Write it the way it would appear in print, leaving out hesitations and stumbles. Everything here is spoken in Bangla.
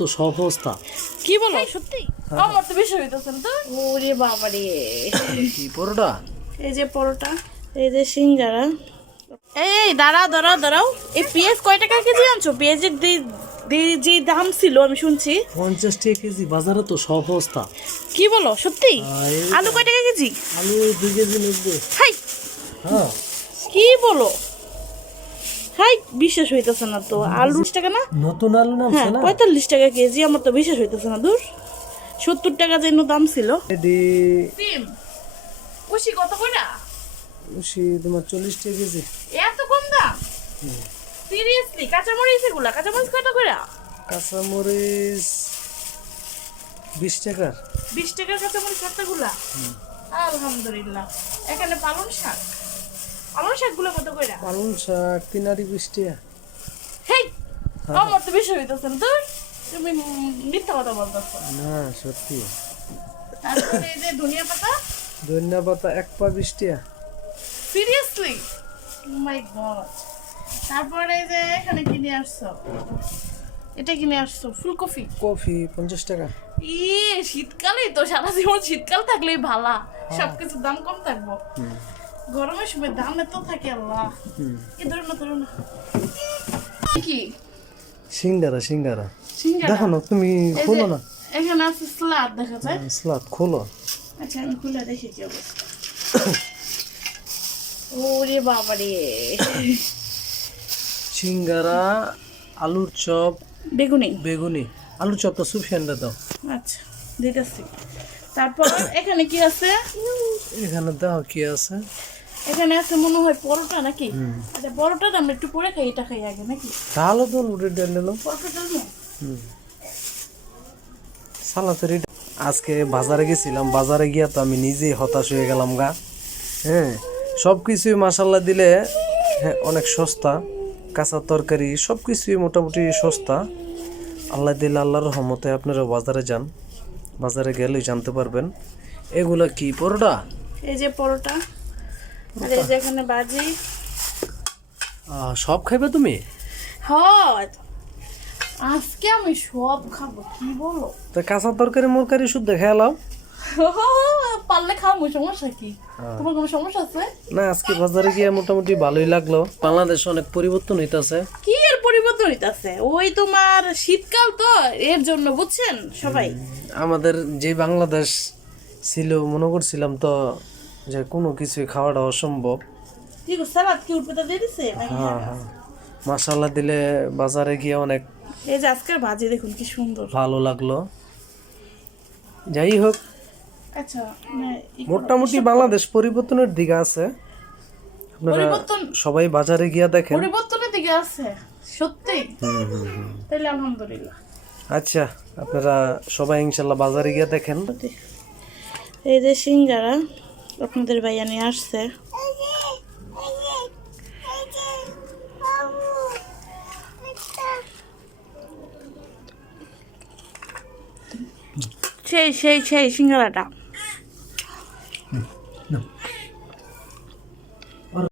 তো সব অবস্থা। কি বলো সত্যি? আমার তো বেশি হইতেছে না তো। ওরে বাবা রে, কি পরোটা? এই যে পরোটা, এই যে সিঙ্গারা। এই দাঁড়াও দাঁড়াও দাঁড়াও, এই পেঁয়াজ কয় টাকা কেজি আনছো? পেঁয়াজের যে দাম ছিল আমি শুনছি 50 টাকা কেজি, বাজারে তো সব অবস্থা। কি বলো সত্যি? এই আলু কয় টাকা কেজি? আলু 2 কেজি নেবো। হাই, হ্যাঁ, কি বলো? হাই, বিশ্বাস হইতেছে না তো। আলু 20 টাকা না? নতুন আলু নামছে হ্যাঁ, না? 45 টাকা কেজি। আমার তো বিশ্বাস হইতেছে না। দূর, 70 টাকা যেন দাম ছিল। এডি সিম উশি কত কইরা? উশি তোমার 40 টাকা কেজি। এত কম দাম? সিরিয়াসলি? কাঁচামরিচ এগুলা, কাঁচামরিচ কত কইরা? কাঁচামরিচ 20 টাকা। 20 টাকার কাঁচামরিচ কতগুলা? আলহামদুলিল্লাহ। এখানে পালং শাক, পালং শাকগুলো কত কইরা? পালং শাক 3 আড়ি 20 টাকা। হেই, আমার তো বেশি হইতেছে না। দূর, তুমি মিথ্যা কথা বলতেছো। না সত্যি। তারপরে এই যে ধনিয়া পাতা, ধনিয়া পাতা 1 পা 20 টাকা। সিরিয়াসলি? ও মাই গড। তারপরে এই যে এখানে কিনে আসছো, এটা কিনে আসছো ফুলকপি। কফি 50 টাকা। শীতকালে তো সারা জীবন শীতকাল থাকলেই ভালা, সবকিছুর দাম কম থাকবো। গরমের সময় দাম এত থাকে আল্লাহ। কি ধরো না ধরো না। কি সিঙ্গারা সিঙ্গারা সিঙ্গারা? দেখো না, তুমি এই যে খোলো না। এখানে আছে স্লাদ, দেখা যায়। সালাদ খোলো। আচ্ছা আমি খুলে দেখি কি অবস্থা। ওরে বাবা রে, সিঙ্গারা, আলুর চপ, বেগুনি। বেগুনি। আলুর চপটা সুফিয়ানটা দাও। আচ্ছা দিতেছি। তারপর এখানে কি আছে? এখানে দেখো কি আছে। এখানে আছে মনে হয় পরোটা নাকি? আচ্ছা পরোটাটা আমরা একটু পরে খাই, এটা খাই আগে নাকি? তাহলে তো উঠে ডালো পরোটাটা না? সালাতের। আজকে বাজারে গেছিলাম, বাজারে গিয়া তো আমি নিজেই হতাশ হয়ে গেলাম গা। হ্যাঁ, সব কিছুই মাসাল্লাহ দিলে হ্যাঁ অনেক সস্তা। কাঁচা তরকারি সব কিছুই মোটামুটি সস্তা। আল্লাহ দিলে আল্লাহর রহমতে আপনারা বাজারে যান, বাজারে গেলেই জানতে পারবেন। এগুলা কি পরোটা? এই যে পরোটা, আর এই যে এখানে বাজি। সব খাইবে তুমি? হয়, আজকে আমি সব খাবো। কি বলো? তো কাঁচা তরকারি মরকারি শুদ্ধ খেয়ালাম পারলে খাবো, সমস্যা কি? তোমার কোনো সমস্যা আছে? না, আজকে বাজারে গিয়ে মোটামুটি ভালোই লাগলো। বাংলাদেশ অনেক পরিবর্তন হইতাছে। কি এর পরিবর্তন হইতাছে? ওই তোমার শীতকাল তো, এর জন্য বুঝছেন সবাই। আমাদের যে বাংলাদেশ ছিল মনে করছিলাম তো যে কোনো কিছুই খাওয়াটা অসম্ভব। কি গো, সালাদ কি উঠপেটা দিয়ে দিছে নাকি? হ্যাঁ হ্যাঁ, মাশাআল্লাহ দিলে বাজারে গিয়ে অনেক এই যে আজকের ভাজি দেখুন কি সুন্দর। ভালো লাগলো। যাই হোক, আচ্ছা মানে মোটামুটি বাংলাদেশ পরিবর্তনের দিকে আছে। আপনারা পরিবর্তন, সবাই বাজারে গিয়া দেখেন। পরিবর্তনের দিকে আছে সত্যি। তাহলে আলহামদুলিল্লাহ। আচ্ছা, আপনারা সবাই ইনশাল্লাহ বাজারে গিয়া দেখেন। এই যে সিঙ্গারা আপনাদের ভাইয়া নিয়ে আসছে। সেই সেই সেই সিঙ্গারাটা